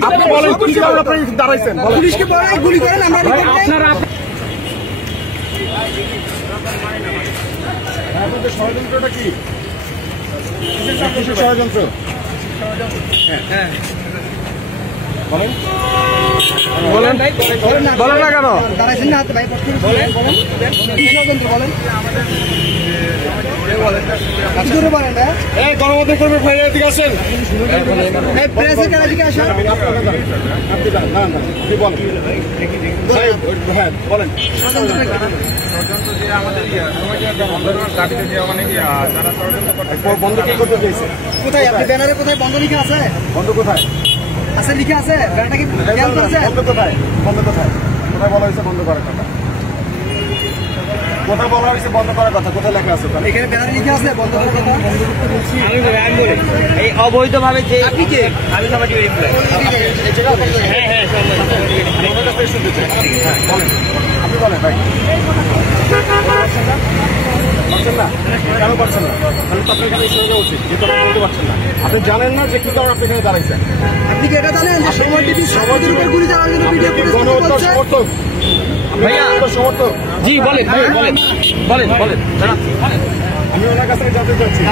আপনি বলেন দাঁড়াইছেন পুলিশকে গুলি করেন আপনারা ষড়যন্ত্রটা কি ষড়যন্ত্র হ্যাঁ বলেন বলেন বলেন না কেন দাঁড়াইছেন না ভাই বলেন বলেন গণমাধ্যম কর্মী ভাইরা এদিকে আসেন প্রেসের কাছে এদিকে আসেন বলেন বন্ধ কি করতে চাইছে কোথায় আপনি ব্যানারে কোথায় বন্ধ লিখা আছে বন্ধ কোথায় আছে লিখা আছে ব্যানারটা কি খেয়াল করেছে বন্ধ কোথায় কোথায় বলা হয়েছে বন্ধ করার কথা কোথায় বলা হয়েছে বন্ধ করার কথা কোথায় লেখা আছে এখানে ব্যানারে লিখা আছে বন্ধ করার কথা এই অবৈধভাবে যে আপনি কে আমি সমাজে আপনি বলেন ভাই পারছেন না কেন পারছেন না তাহলে তো আপনার এখানে এসে উচিত যেহেতু আপনি বলতে পারছেন না আপনি জানেন না যে কি কারণ আপনি এখানে দাঁড়াইছেন আপনি কি এটা জানেন যে সময় টিভি সমাজের উপর গুলি চালানোর জন্য ভিডিও করে গণহত্যার সমর্থক ভাইয়া সমর্থক জি বলেন বলেন বলেন বলেন আমি ওনার কাছ থেকে জানতে চাচ্ছি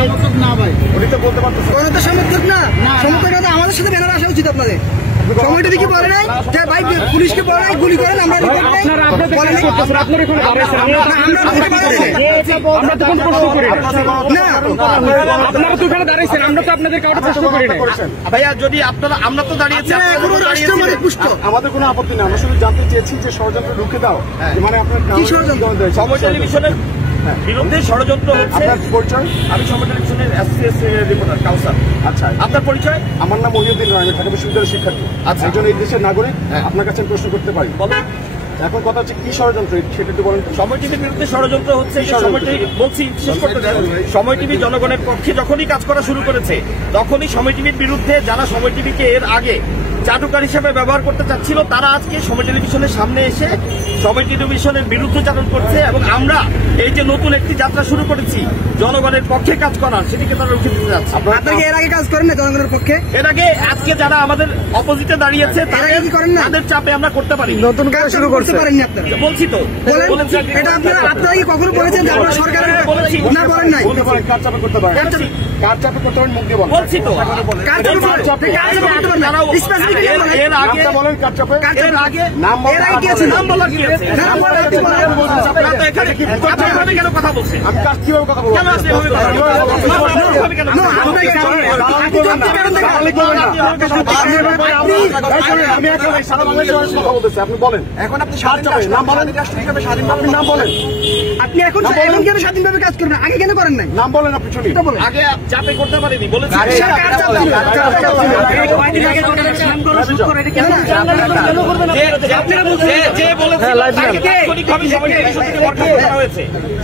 সমর্থক না ভাই উনি তো বলতে পারতেছেন গণহত্যার সমর্থক না সমর্থক না আমাদের সাথে ব্যানার আসা উচিত আপনাদের সময়টা কি বলে নাই যে ভাই পুলিশকে বলে নাই গুলি করেন আমরা ভাইয়া যদি আপনারা আমরা তো দাঁড়িয়েছি আমাদের কোনো আপত্তি না আমরা শুধু জানতে চেয়েছি যে ষড়যন্ত্র রুখে দাও মানে আপনার সময় টেলিভিশনের বিরুদ্ধে ষড়যন্ত্র হচ্ছে পরিচয় আমি সময় টেলিভিশনের রিপোর্টার কাউসার আচ্ছা আপনার পরিচয় আমার নাম মহিউদ্দিন রায় আমি ঢাকা বিশ্ববিদ্যালয়ের শিক্ষার্থী আচ্ছা একজন এই দেশের নাগরিক আপনার কাছে প্রশ্ন করতে পারি বলুন এখন কথা হচ্ছে কি ষড়যন্ত্র সেটা একটু বলেন সময় টিভির বিরুদ্ধে ষড়যন্ত্র হচ্ছে সময় টিভি বলছি শেষ করতে সময় টিভি জনগণের পক্ষে যখনই কাজ করা শুরু করেছে তখনই সময় টিভির বিরুদ্ধে যারা সময় টিভিকে এর আগে চাটুকার হিসেবে ব্যবহার করতে চাচ্ছিল তারা আজকে সময় টেলিভিশনের সামনে এসে সময় টেলিভিশনের বিরুদ্ধচারণ করছে এবং আমরা এই যে নতুন একটি যাত্রা শুরু করেছি জনগণের পক্ষে কাজ করার সেটিকে তারা রুখে দিতে যাচ্ছে আপনারা এর আগে কাজ করেন না জনগণের পক্ষে এর আগে আজকে যারা আমাদের অপোজিটে দাঁড়িয়েছে তারা কি করেন না তাদের চাপে আমরা করতে পারি নতুন কাজ শুরু করতে পারেননি আপনারা বলছি তো এটা আপনারা কি কখনো বলেছেন যে আপনারা সরকারের না বলেন নাই কাজ চাপে করতে পারেন কাজ চাপে করতে পারেন মুখ দিয়ে বলেন বলছি তো কাজ চাপে এর আগে বলেন কাজ চাপে এর আগে নাম বলা কি আছে নাম বলা কি আপনারা এখানে এভাবে কেন কথা বলছেন আমি কাজ কিভাবে কথা বলবো কেন আপনি এভাবে কথা বলছেন আমি এখানে সারা বাংলাদেশের কথা বলতেছি আপনি বলেন এখন আপনি স্বাধীনভাবে নাম বলেন রাষ্ট্রীয়ভাবে স্বাধীনভাবে নাম বলেন আপনি এখন কেন স্বাধীনভাবে কাজ করবেন আগে কেন করেন নাই নাম বলেন আপনি শুনি আগে চাপে করতে পারেনি বলেছি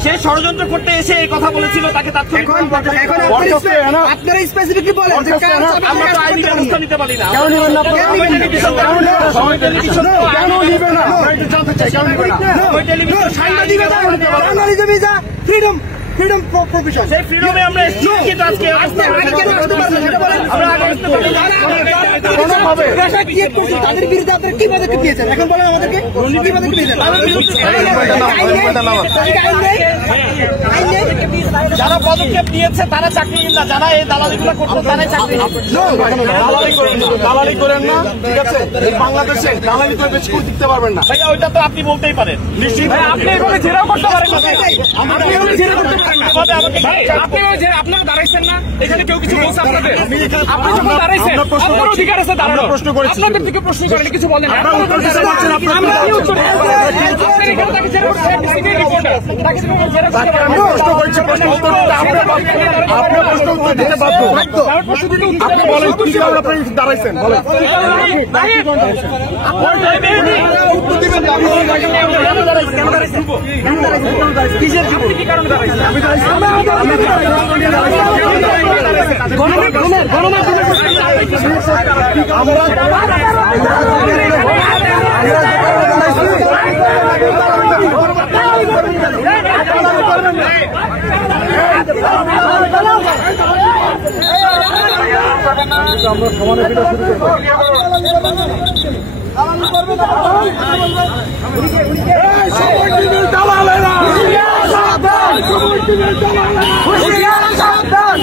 সে ষড়যন্ত্র করতে এসে এই কথা বলেছিল তাকে তাৎক্ষণিক আপনারা স্পেসিফিকলি বলেন আমরা তো আইনি ব্যবস্থা নিতে পারি না ফ্রিডম ফ্রিডম প্রফেশন সেই ফ্রিডমে আমরা এসেছি কিন্তু আজকে তাদের বিরুদ্ধে আপনারা কি পদক্ষেপ নিয়েছেন এখন বলেন আমাদেরকে কি পদক্ষেপ নিয়েছেন যারা পদক্ষেপ নিয়েছে তারা চাকরি না যারা এই দালালিগুলো করতো তারাই চাকরি দালালি করেন না ঠিক আছে বাংলাদেশে দালালি করে বেশি করে দিতে পারবেন না ভাইয়া ওইটা তো আপনি বলতেই পারেন নিশ্চিত আপনি এভাবে জেরাও করতে পারেন আপনারা দাঁড়াইছেন না এখানে কেউ কিছু বলছে আপনাদের আপনি যখন দাঁড়াইছেন আপনার অধিকার আছে দাঁড়ানো প্রশ্ন করেছি আপনাদের থেকে প্রশ্ন করেন কিছু বলেন আপনি বলেন দাঁড়াইছেন বলেন কিসের কি কারণে দাঁড়াইছেন আমি আমরা আমরা সমানে ফিরে শুরু হুশিয়ার সাবধান